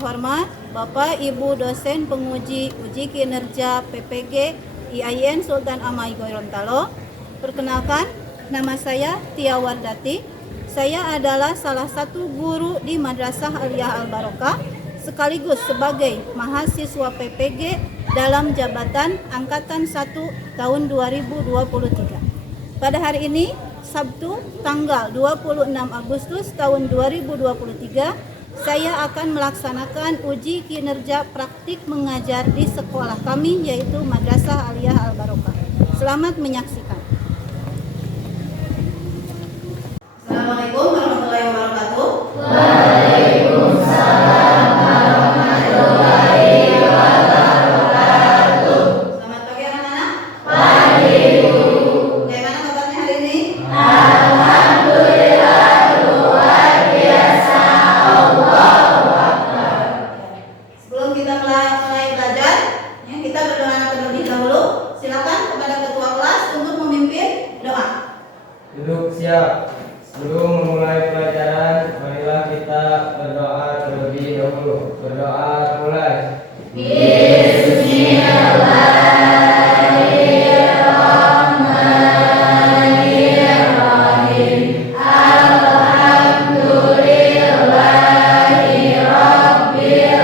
terhormat Bapak Ibu dosen penguji uji kinerja PPG IAIN Sultan Amai Gorontalo. Perkenalkan, nama saya Tia Wardati. Saya adalah salah satu guru di Madrasah Aliyah Al-Barokah sekaligus sebagai mahasiswa PPG dalam jabatan Angkatan 1 tahun 2023. Pada hari ini, Sabtu tanggal 26 Agustus tahun 2023, saya akan melaksanakan uji kinerja praktik mengajar di sekolah kami yaitu Madrasah Aliyah Al-Barokah. Selamat menyaksikan. Assalamualaikum warahmatullahi wabarakatuh. Waalaikumsalam warahmatullahi wabarakatuh. Selamat pagi anak-anak. Pagi Bu. Bagaimana kabarnya hari ini? Alhamdulillah luar biasa. Allahu Akbar. Sebelum kita mulai belajar, ya, kita berdoa terlebih dahulu. Silakan kepada ketua kelas untuk memimpin doa. Duduk siap. Sebelum memulai pelajaran, marilah kita berdoa terlebih dahulu. Berdoa mulai. Bismillahirrahmanirrahim. Alhamdulillahi rabbil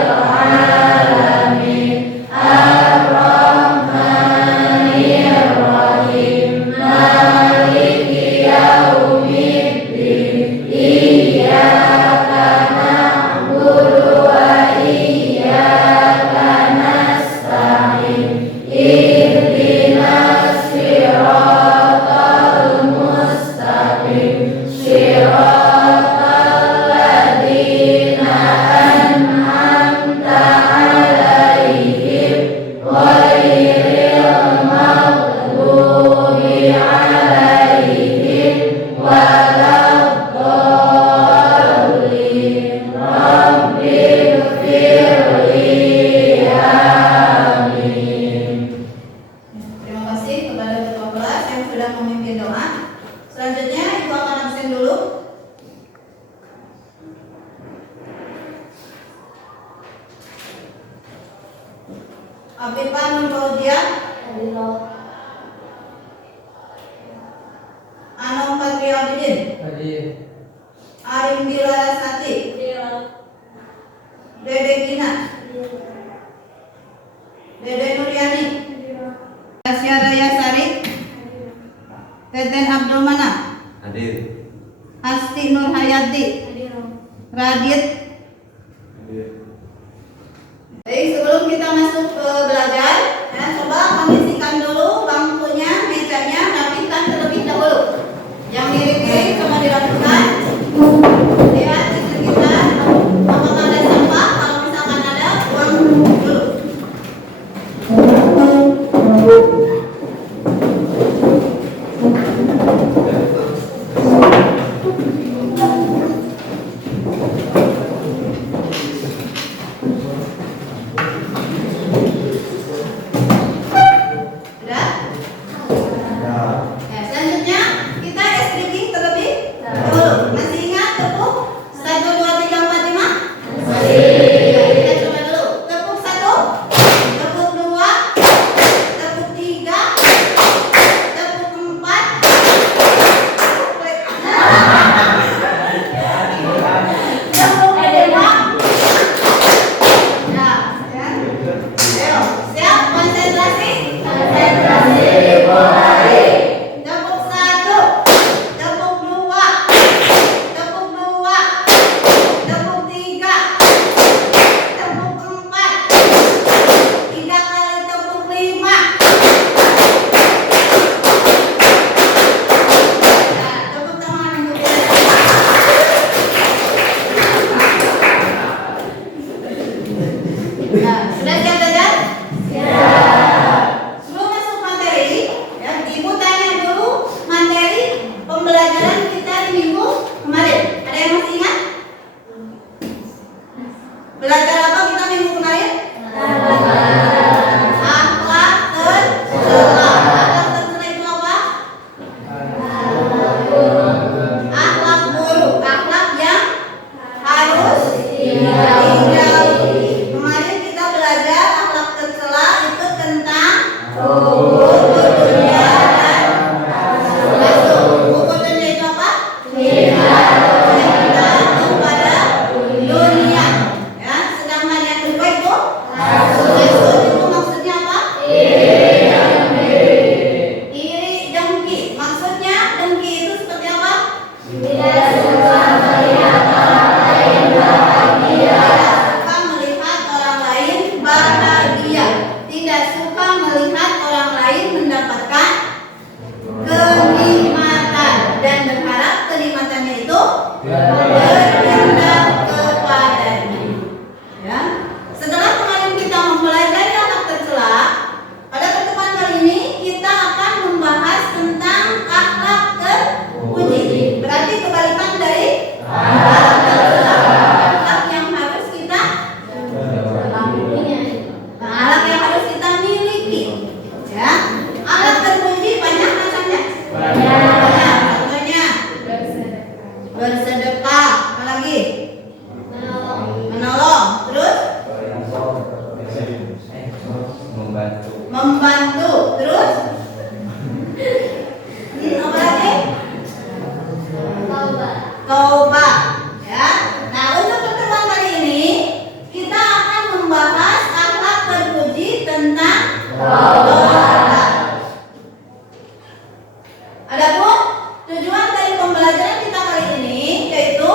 alamin. Ar-Rahmanir-Rahim. Maliki yaumiddin. Iyyaka na'budu wa iyyaka nasta'in. Ihdinas siratal mustaqim. Siratal ladzina an'amta 'alaihim ghairil maghdubi 'alaihim waladdallin. Rabbighfirli. Amin. Terima kasih kepada ketua kelas yang sudah memimpin doa. Selanjutnya Ibu akan absen dulu. Afifah Nur Fauziah, Anum Patria Abidin, Hadir. Arim Bilarasati, Dede Gina, Dede Nuryani, Tasya Raya Sari, Teten Abdul Manaf, Hadir. Asti Nur Hayati, Radit. Baik, sebelum kita masuk ke belajar, ya, coba kondisikan dulu bangkunya, mejanya, rapikan terlebih dahulu. Yang miring-miring coba dirapikan. Lihat di sekitar, apakah ada sampah? Kalau misalkan ada, buang dulu. Setelah kemarin kita mempelajari akhlak tercela, pada pertemuan kali ini kita akan membahas tentang akhlak terpuji. Berarti kebalikan dari akhlak tercela. Akhlak yang harus kita akhlak yang harus kita miliki. Ya. Akhlak terpuji banyak macamnya. Banyak. Contohnya bersedekah, apa lagi? Menolong. Terus membantu. Terus apa lagi? Taubat. Ya. Nah, untuk pertemuan kali ini kita akan membahas akhlak terpuji tentang taubat. Adapun tujuan dari pembelajaran kita kali ini yaitu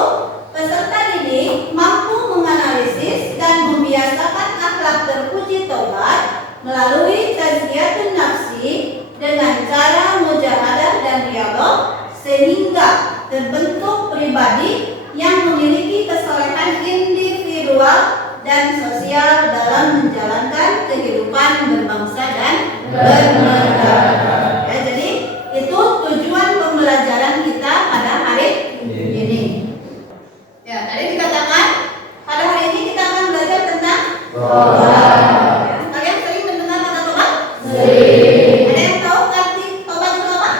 peserta didik mampu menganalisis dan membiasakan akhlak terpuji taubat melalui tazkiyatun nafsi dengan cara mujahadah dan riyadhah sehingga terbentuk pribadi yang memiliki kesolehan individual dan sosial dalam menjalankan kehidupan berbangsa dan bernegara. Ya, jadi itu tujuan pembelajaran kita pada hari ini. Ya, tadi dikatakan pada hari ini kita akan belajar tentang tobat. Ya, kalian sering mendengar kata tobat? Sering. Ada yang tahu arti tobat itu apa?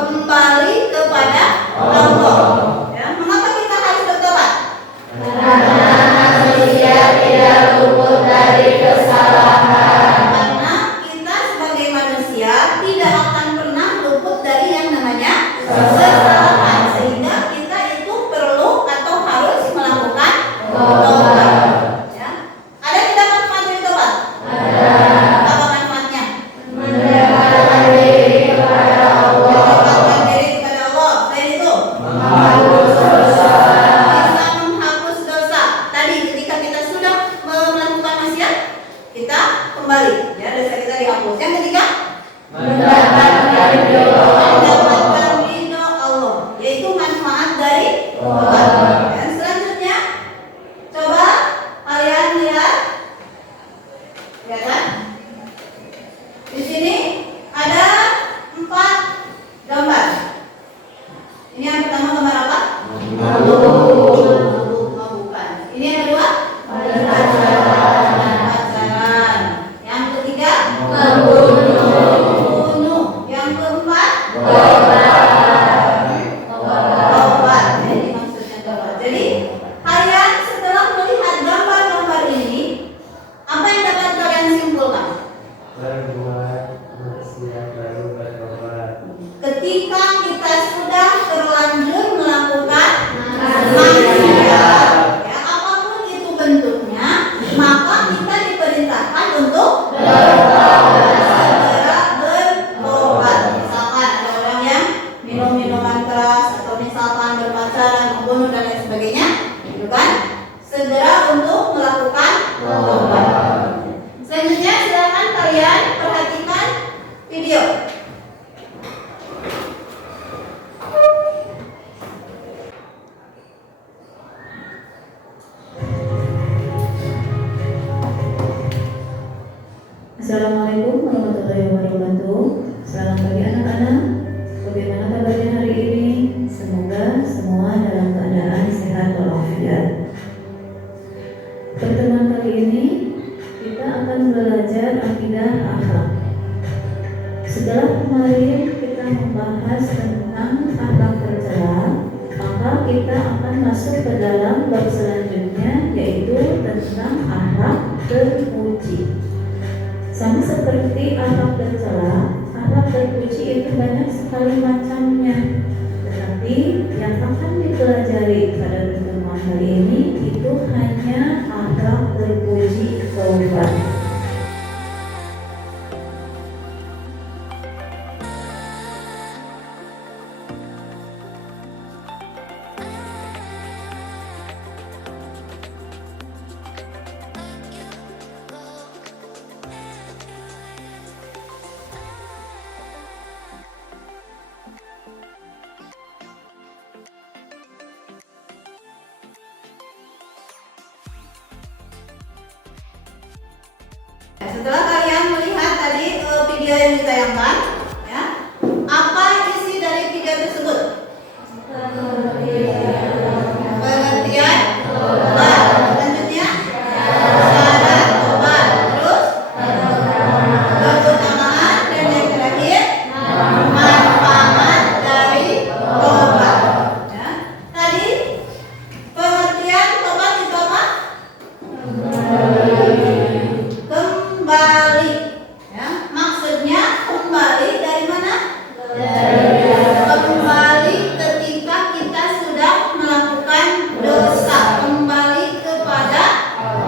Kembali kepada Allah. Ya, mengapa kita harus bertobat? Manusia tidak luput dari kesalahan. Karena kita sebagai manusia tidak akan pernah luput dari yang namanya kesalahan, sehingga kita itu perlu atau harus melakukan tobat. Ya. Ada tidak manfaat dari tobat? Apa manfaatnya? Mendekatkan diri kepada Allah. Mendekatkan diri kepada Allah. Selain itu, Menghapus dosa. bisa menghapus dosa. Tadi ketika kita sudah melakukan maksiat, kita kembali, ya, dosa kita dihapus. Yang ketiga, Mendapatkan ridho Allah. mendapatkan ridho Allah, yaitu manfaat dari tobat. Dan selanjutnya, coba kalian lihat, ya kan? Di sini ada 4 gambar. Ini yang pertama gambar apa? Bukan. Ini yang kedua? Pacaran. Yang ketiga? Bunuh. Yang keempat? Tobat. Jadi maksudnya tobat. Jadi kalian setelah melihat gambar-gambar ini, apa yang dapat kalian simpulkan? Berbuat maksiat baru bertobat. Ketika kita sudah terlanjur melakukan maksiat, ya, apapun itu bentuknya, maka kita diperintahkan untuk segera bertobat. Misalkan ada orang yang minum minuman keras, atau misalkan berpacaran, membunuh dan lain sebagainya, itu kan segera untuk melakukan tobat. Selanjutnya silakan kalian perhatikan video. Assalamualaikum warahmatullahi wabarakatuh. Selamat pagi anak-anak. Bagaimana kabarnya hari ini? Semoga semua dalam keadaan sehat walafiat. Pertemuan kali ini kita akan belajar akidah akhlak. Setelah kemarin kita membahas tentang akhlak tercela, maka kita akan masuk ke dalam bab selanjutnya, yaitu tentang akhlak terpuji. Sama seperti akhlak tercela, akhlak terpuji itu banyak sekali macamnya. Tetapi yang akan dipelajari pada pertemuan kali ini itu hanya akhlak terpuji taubat. Setelah kalian melihat tadi video yang ditayangkan, ya, apa isi dari video tersebut? Pengertian tobat. Selanjutnya syarat tobat. Terus keutamaan dan yang terakhir manfaat dari tobat. Ya. Tadi pengertian tobat itu apa? Kembali. Ya. Maksudnya kembali dari mana? Kembali ketika kita sudah melakukan dosa, kembali kepada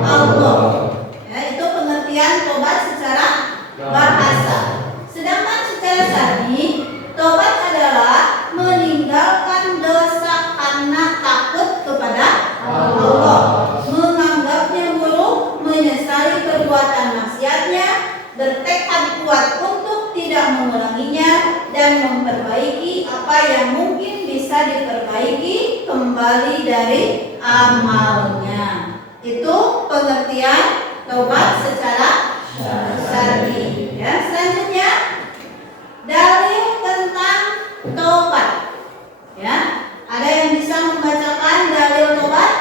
Allah. Ya, itu pengertian tobat secara bahasa. Sedangkan secara syar'i, tobat adalah meninggalkan dosa karena takut kepada Allah, menganggapnya buruk, menyesali perbuatan maksiatnya, bertekad kuat untuk tidak mengulanginya, dan memperbaiki apa yang mungkin bisa diperbaiki kembali dari amalnya. Itu pengertian tobat secara syar'i. Ya, selanjutnya dalil tentang tobat. Ya, ada yang bisa membacakan dalil tobat?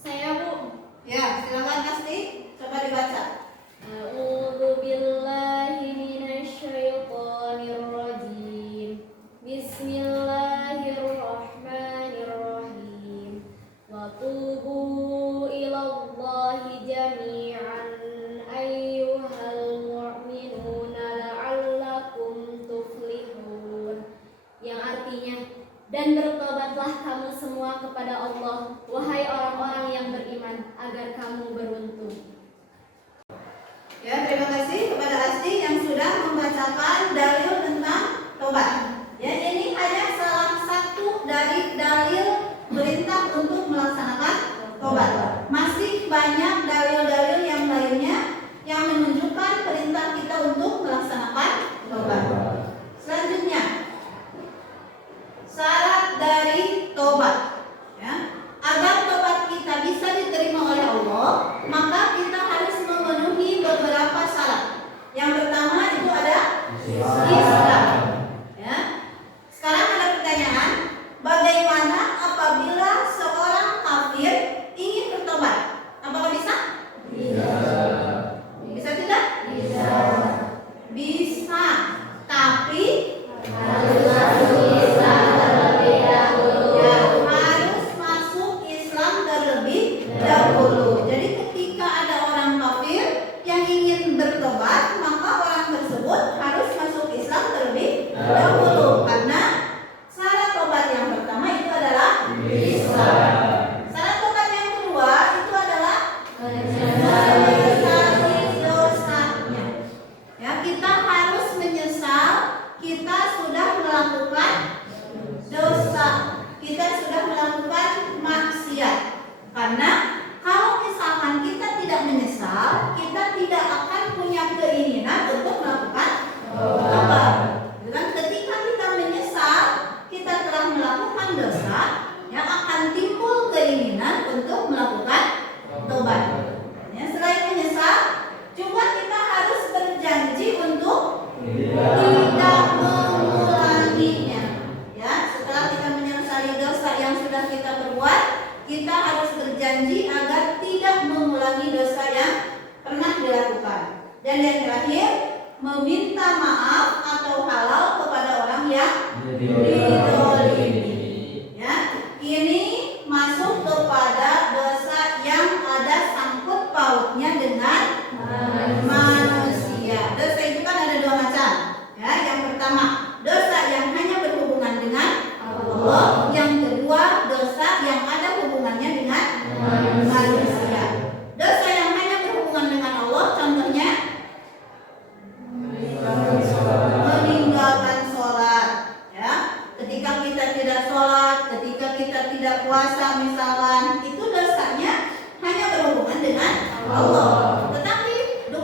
Saya, Bu. Ya, silakan Asti, coba dibaca. A'udzu billahi minasyaitonir rajim. Bismillahirrahmanirrahim. Wa tubu ilallahi jami'an ayyuhal mu'minuna la'allakum tuflihun. Yang artinya, dan bertobatlah kamu semua kepada Allah, wahai orang-orang yang beriman, agar kamu beruntung. Ya, terima kasih kepada Asti yang sudah membacakan dalil tentang tobat. Ya, ini hanya salah satu dari dalil perintah untuk melaksanakan tobat. Masih banyak dalil-dalil yang lainnya yang menunjukkan perintah kita untuk melaksanakan tobat. Selanjutnya, syarat dari tobat. Ya, agar tobat kita bisa diterima oleh Allah, maka kita harus memenuhi beberapa syarat. Yang pertama itu ada Islam. Ya. Sekarang ada pertanyaan, bagaimana apabila seorang kafir ingin bertobat? Apakah bisa? Bisa tidak? Bisa. Tapi harus masuk Islam terlebih dahulu. Jadi ketika ada orang kafir yang ingin bertobat, maka orang tersebut harus masuk Islam terlebih dahulu. Karena syarat tobat yang pertama itu adalah Islam. Syarat tobat yang kedua itu adalah menyesali dosanya. Ya, kita harus menyesal kita sudah melakukan dosa, kita sudah melakukan maksiat. Karena kalau misalkan kita tidak menyesal, kita tidak akan punya keinginan untuk melakukan tobat. Dan ketika kita menyesal, kita telah melakukan dosa, yang akan timbul keinginan untuk melakukan tobat. Ya, selain menyesal, juga kita harus berjanji untuk tidak mengulanginya. Ya, setelah kita menyesali dosa yang sudah kita perbuat, kita harus berjanji agar tidak mengulangi dosa yang pernah dilakukan. Dan yang terakhir, meminta maaf atau halal kepada orang yang dizalimi. Ya, ini masuk kepada dosa yang ada sangkut pautnya dengan manusia. Dosa itu kan ada dua macam. Ya, yang pertama dosa yang hanya berhubungan dengan Allah. Yang kedua dosa yang ada hubungannya dengan manusia. Dosa yang hanya berhubungan dengan Allah, contohnya meninggalkan sholat. Ya, ketika kita tidak sholat, ketika kita tidak puasa misalkan, itu dosanya hanya berhubungan dengan Allah. Tetapi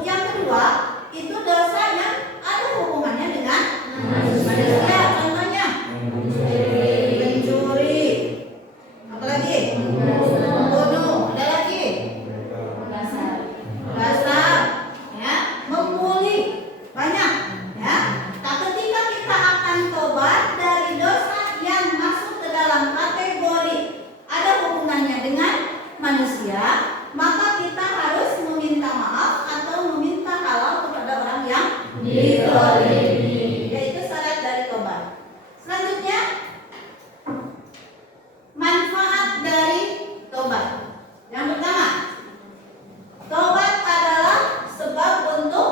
yang kedua itu dosa yang ada hubungannya dengan manusia. Contohnya mencuri, apalagi membunuh, ada lagi manusia, maka kita harus meminta maaf atau meminta halal kepada orang yang dizalimi. Yaitu syarat dari tobat. Selanjutnya, manfaat dari tobat. Yang pertama, tobat adalah sebab untuk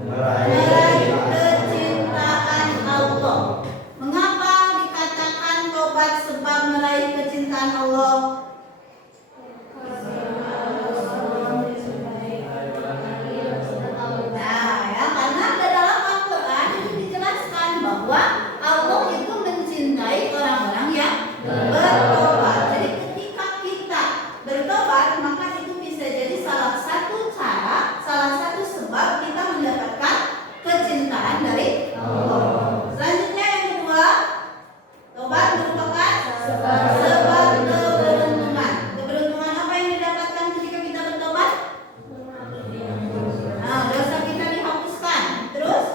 meraih kecintaan Allah. Mengapa dikatakan tobat sebab meraih kecintaan Allah? Nah, ya, karena di dalam Al-Quran itu dijelaskan bahwa Allah itu mencintai orang-orang yang bertobat. Jadi ketika kita bertobat, maka itu bisa jadi salah satu cara, salah satu sebab kita mendapatkan kecintaan dari Allah. Selanjutnya yang kedua, tobat merupakan sebab keberuntungan. Keberuntungan apa yang didapatkan ketika kita bertobat? Nah, dosa kita dihapuskan. Terus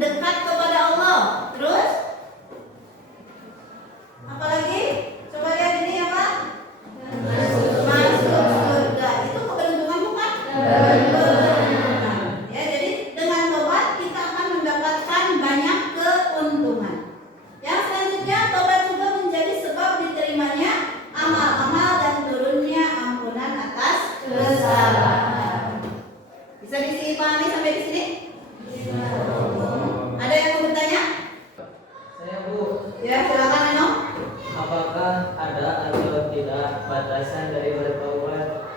dekat kepada Allah. Terus apalagi? Coba lihat ini apa? Masuk surga. Itu keberuntungan bukan? Keberuntungan. Ya, jadi dengan tobat kita akan mendapatkan banyak keuntungan. Yang selanjutnya, tobat juga menjadi sebab diterimanya amal-amal dan turunnya ampunan atas kesalahan. Bisa dipahami sampai di sini? Ada yang mau bertanya? Saya Bu, Ya, silakan Eno. apakah ada atau tidak batasan dari bertobat?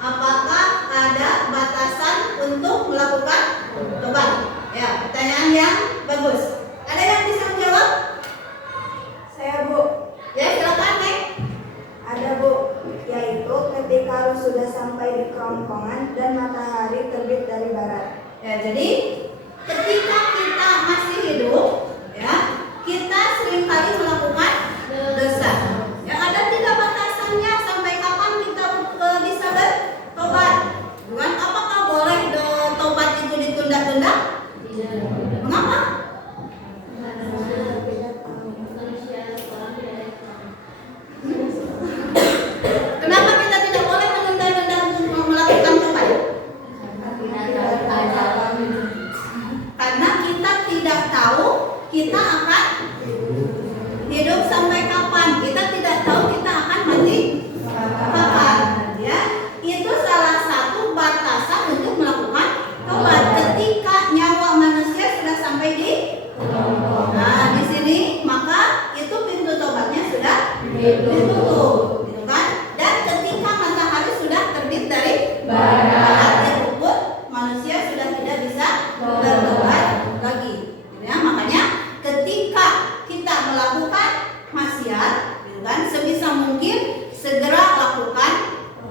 Apakah ada batasan untuk melakukan tobat? Ya, pertanyaan yang bagus. Ada yang bisa menjawab? Saya Bu, Ya, silakan Neng. ada Bu, yaitu ketika lu sudah sampai di kerongkongan dan matahari terbit dari barat. Ya, jadi ketika kita masih hidup, ya, kita seringkali melakukan dosa. Yang ada tidak batasannya sampai kapan kita bisa bertobat. Bukan? Apakah boleh tobat itu ditunda-tunda? Mengapa? Kenapa kita tidak boleh menunda-tunda untuk melakukan tobat? Karena kita tidak tahu kita akan hidup sampai kapan. Kita tidak tahu kita akan mati kapan. Ya, itu salah satu batasan untuk melakukan tobat. Ketika nyawa manusia sudah sampai di di sini, maka itu pintu tobatnya sudah ditutup, gitu kan? Dan ketika matahari sudah terbit dari barat, itu pun manusia sudah tidak bisa bertobat lagi. Gitu ya, makanya ketika kita melakukan maksiat, gitu kan, sebisa mungkin segera lakukan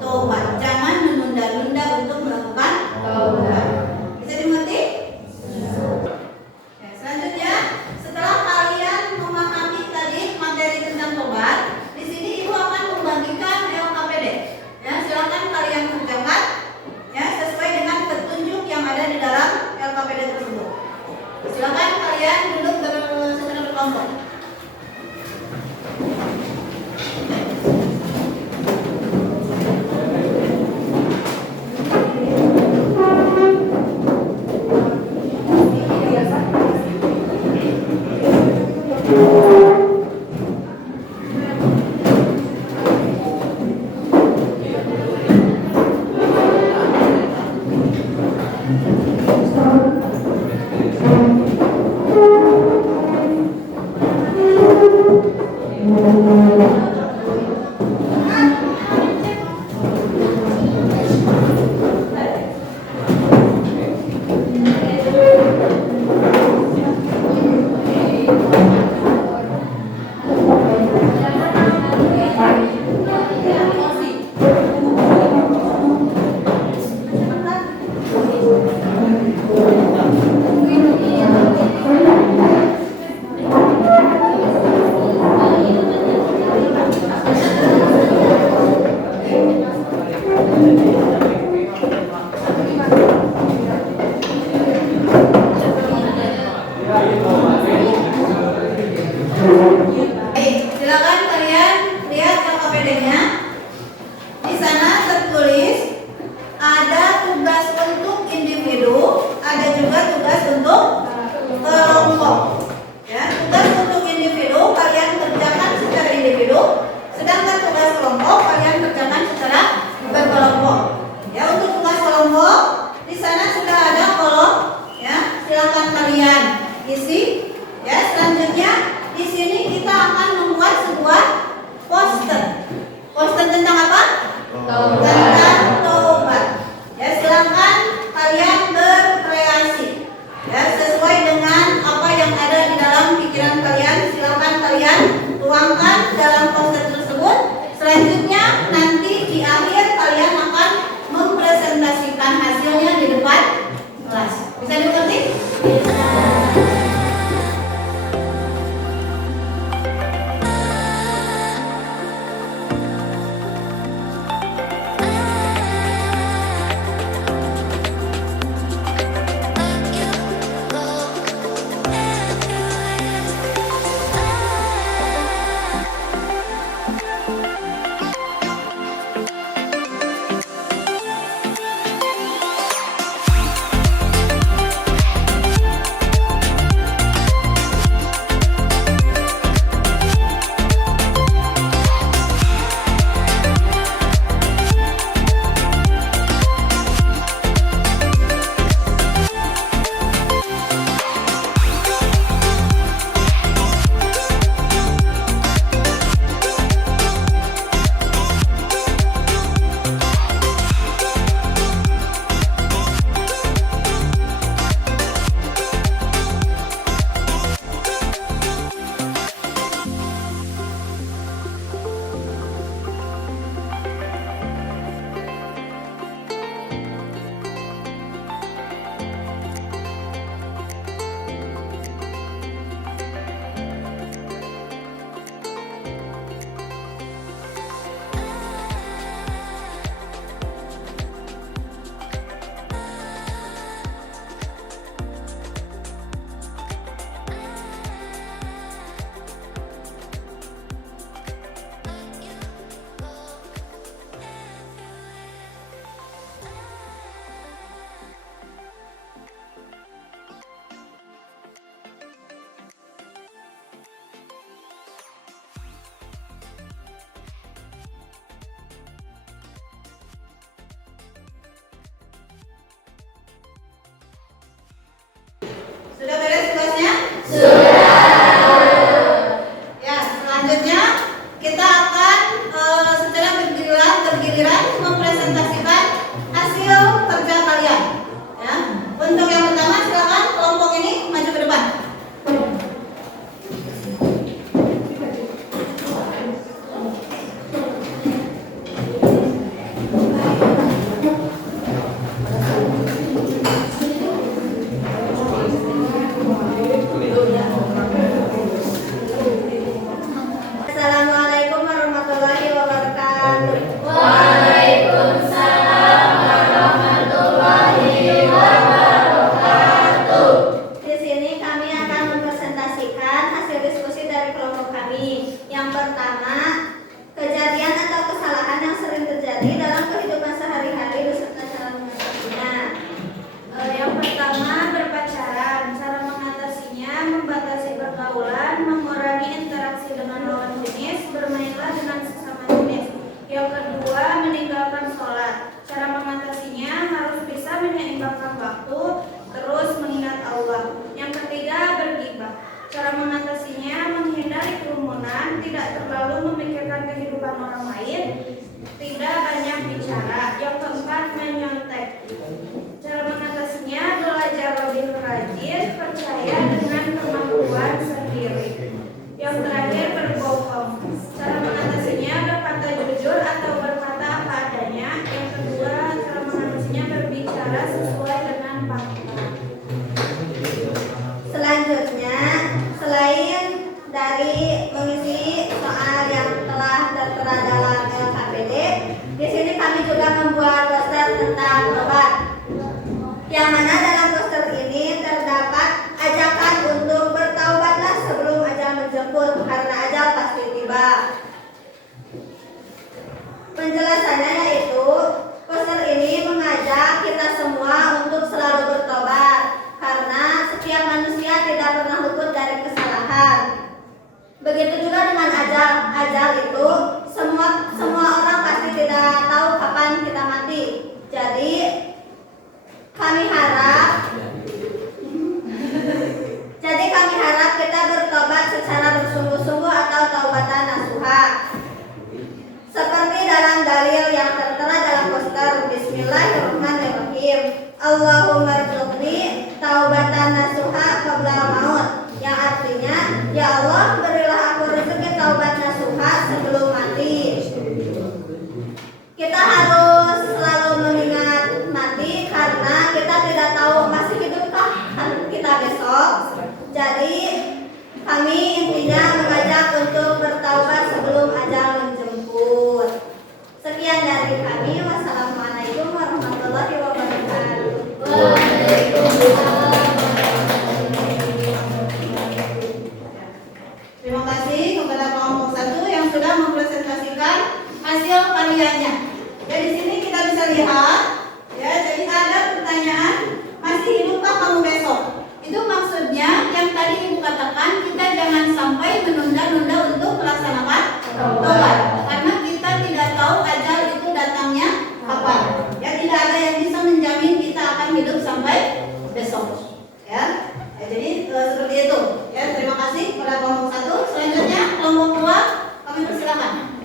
tobat. Jangan menunda-nunda untuk melakukan tobat. Bisa dimengerti? Ya, selanjutnya, setelah kalian memahami tadi materi tentang tobat, di sini Ibu akan membagikan LKPD. Ya, silakan kalian kerjakan ya sesuai dengan petunjuk yang ada di dalam LKPD tersebut. Silakan kalian duduk secara berkelompok. dalam poster tersebut. Selanjutnya nanti di akhir kalian akan mempresentasikan hasilnya di depan kelas. Bisa dimengerti? Sudah beres tugasnya? Sudah. Ya, selanjutnya kita akan secara bergiliran mempresentasikan hasil kerja kalian. Ya. Untuk yang pertama silakan kelompok ini maju ke depan. Assalamualaikum warahmatullahi wabarakatuh. Waalaikumsalam warahmatullahi wabarakatuh. Di sini kami akan mempresentasikan hasil diskusi dari kelompok kami. Yang pertama, kejadian atau kesalahan yang sering terjadi dalam kehidupan sehari-hari beserta cara mengatasinya. Yang pertama, berpacaran. Cara mengatasinya membatasi pergaulan, mengurangi interaksi dengan lawan jenis, bermainlah dengan sesama jenis. Yang kedua, meninggalkan sholat. Cara mengatasinya harus bisa menyeimbangkan waktu, terus mengingat Allah. Yang ketiga, bergibah. Cara mengatasinya menghindari kerumunan, tidak terlalu memikirkan kehidupan orang lain, tidak banyak bicara. Yang keempat, menyontek. Cara mengatasinya belajar lebih rajin, percaya dengan kemampuan sendiri. Yang terakhir, berbohong. Cara mengatasinya berkata jujur atau berkata apa adanya. Yang kedua, cara mengatasinya berbicara sesuai dengan fakta. Selanjutnya, selain dari mengisi soal yang telah tertera dalam LKPD, di sini kami juga membuat poster tentang obat. Yang mana dalam poster ini terdapat ajakan untuk bertaubatlah sebelum ajal menjemput, karena ajal pasti tiba. Penjelasannya yaitu, poster ini mengajak kita semua untuk selalu bertobat, karena setiap manusia tidak pernah luput dari kesalahan. Begitu juga dengan ajal. Ajal itu semua orang pasti tidak tahu kapan kita mati. Jadi kami harap kita bertobat secara bersungguh-sungguh atau taubatan nasuha. Seperti dalam dalil yang tertera dalam poster, Bismillahirrahmanirrahim. Allahumma rzuqni taubatan nasuha qabla maut. Yang artinya, ya Allah, berilah aku rezeki taubat nasuha kaliannya. Ya di sini kita bisa lihat ya, jadi ada pertanyaan, masih hidupkah kamu besok? Itu maksudnya yang tadi Ibu katakan, kita jangan sampai menunda-nunda untuk melaksanakan tobat, karena kita tidak tahu ajal itu datangnya kapan. Ya tidak ada yang bisa menjamin kita akan hidup sampai besok. Ya, jadi seperti itu. Ya, terima kasih kepada kelompok 1. Selanjutnya kelompok 2, kami persilakan.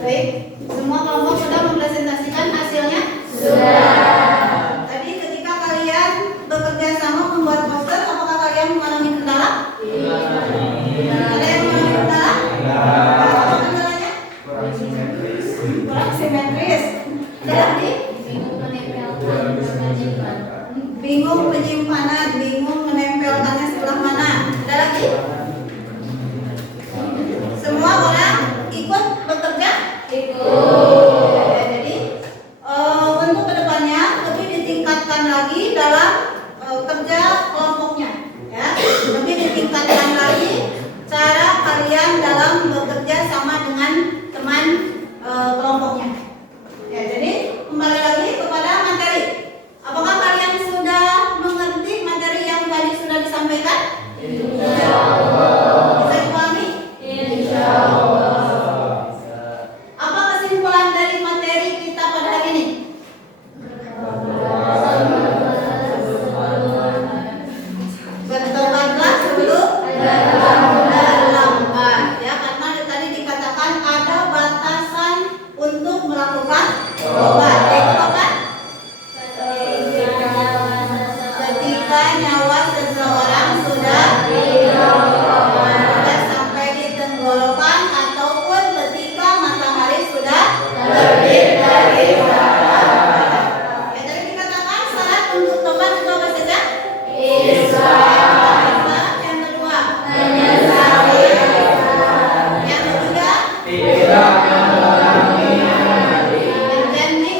Baik, semua kelompok sudah mempresentasikan hasilnya? Sudah. Tadi ketika kalian bekerja sama membuat poster, apakah kalian mengalami kendala? Ada yang mengalami kendala? Apa kendalanya? Kurang simetris. Ada lagi? Bingung penyimpanan, bingung menempelkannya sebelah mana. Ada lagi? Semua orang ikut bekerja? Ya, jadi untuk kedepannya lebih ditingkatkan lagi dalam kerja kelompoknya, ya, lebih ditingkatkan lagi cara kalian dalam bekerja sama dengan teman kelompoknya. Ya, jadi kembali lagi kepada materi. Apakah kalian sudah mengerti materi yang tadi sudah disampaikan? Insyaallah. Bisa dipahami? Insyaallah. Apa kesimpulan dari materi kita pada hari ini? Bertobatlah sebelum terlambat. Ya, karena tadi dikatakan ada batasan untuk melakukan tobat. Yaitu apa? Ketika nyawa seseorang sudah sampai di tenggorokan, ataupun ketika matahari sudah terbit dari barat. Ya, tadi dikatakan syarat untuk tobat itu apa saja? Islam. Yang kedua, menyesali. Yang ketiga, tidak mengulangi. Berjanji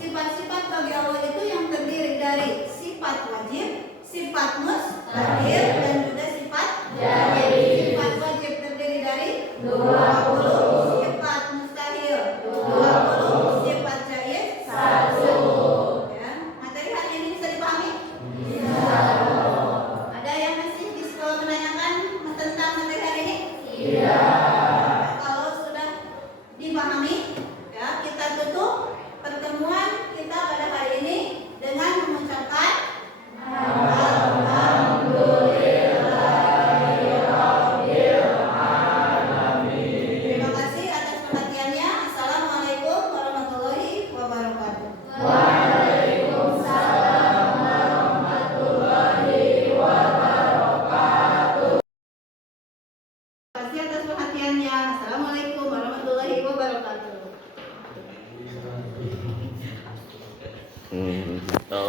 Sifat-sifat bagi Allah itu yang terdiri dari sifat wajib, sifat mustahil, dan juga sifat jadi. Sifat wajib terdiri dari 20, sifat mustahil 20, sifat jaiz 1. Ya, materi hari ini bisa dipahami? Bisa. Ada yang masih di sekolah menanyakan tentang materi hari ini? Kalau sudah dipahami, ya kita tutup pertemuan kita pada hari ini dengan mengucapkan terima kasih atas perhatiannya. Assalamualaikum warahmatullahi wabarakatuh. Terima kasih atas perhatiannya. Assalamualaikum warahmatullahi wabarakatuh.